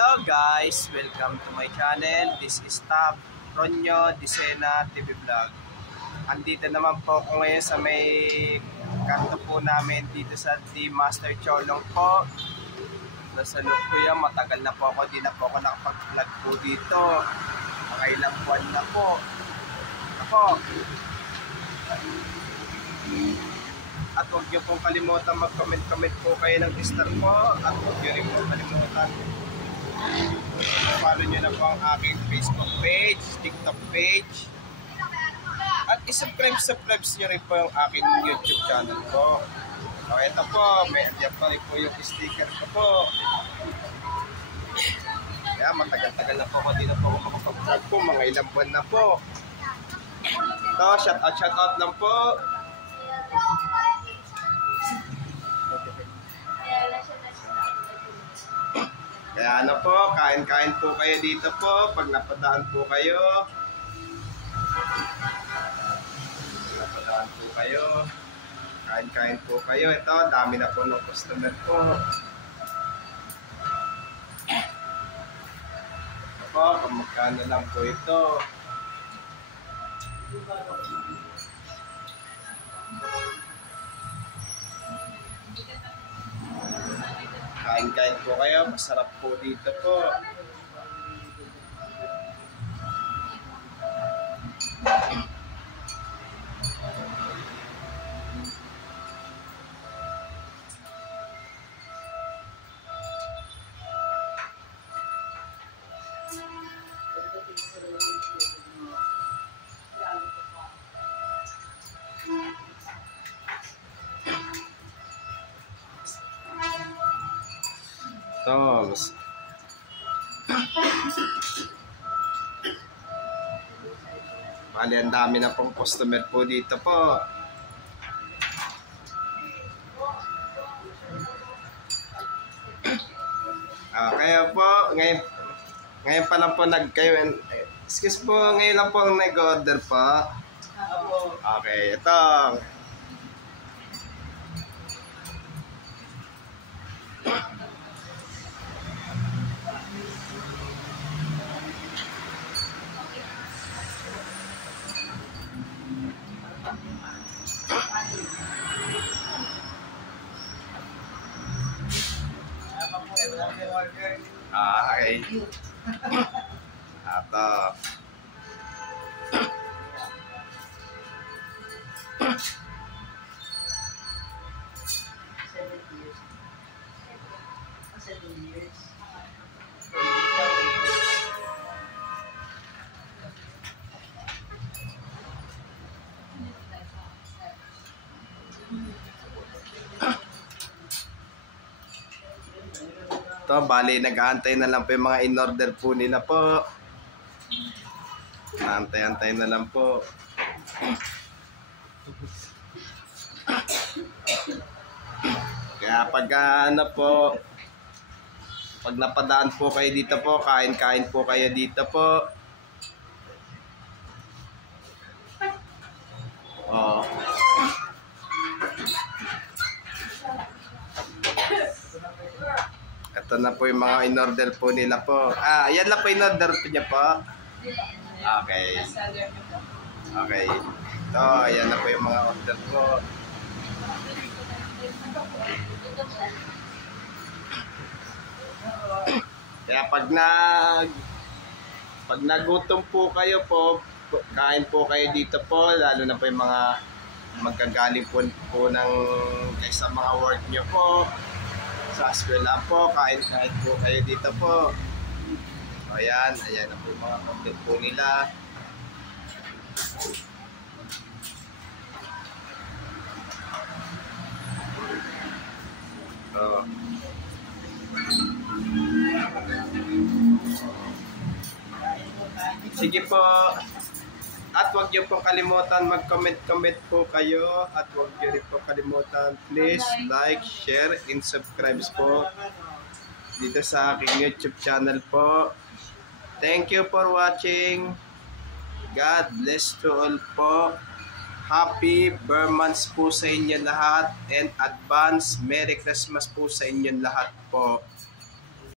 Hello guys! Welcome to my channel. This is Tab Ronyo Disena TV Vlog. Andito naman po ako ngayon sa may kanto po namin dito sa The Master Cholong po. Nasa loob ko yan. Matagal na po ako. Di na po ako nakapag-vlog po dito. Mga ilang buwan na po. Ako. At huwag niyo pong kalimutan mag-comment po kayo ng star po. At huwag niyo rin pong kalimutan follow nyo na po ang aking Facebook page, TikTok page. At i-subscribe nyo rin po yung aking YouTube channel po. So ito po, may andyan pa rin po yung sticker ko po. Kaya matagal-tagal na po ako, di na po ako makapag-vlog po. Mga ilang buwan na po. Ito, shout out lang po. Kaya ano po, kain-kain po kayo dito po pag napadaan po kayo. Napadaan po kayo. Kain-kain po kayo. Ito, dami na po ng customer po. Ito po, kung magkano lang po ito. Kain-kain po kayo, masarap po dito po. Tos. Bali, ang dami na pong customer po dito po. Kaya po, ngayon pa lang po excuse po, ngayon lang po nag-order po. Okay, ito. Okay. Ato. Ito, bali, nag-aantay na lang po yung mga in-order po nila po. Antay-antay na lang po. Kaya pag pag napadaan po kayo dito po, kain-kain po kayo dito po. Oh. Ito na po yung mga in-order po nila po. Yan lang po in-order po niya po. Okay. Okay. Ito, ayan na po yung mga order po. Kaya pag nagutom po kayo po, kain po kayo dito po, lalo na po yung mga magkagaling po ng sa mga work nyo po. Sa eskwela po, kain-kain po kayo dito po. Ayan na po yung mga content po nila. Sige po. At huwag niyo po kalimutan mag-comment po kayo. At huwag niyo rin po kalimutan, please like, share, and subscribe po dito sa aking YouTube channel po. Thank you for watching. God bless to all po. Happy Burmans po sa inyo lahat. And advance Merry Christmas po sa inyo lahat po.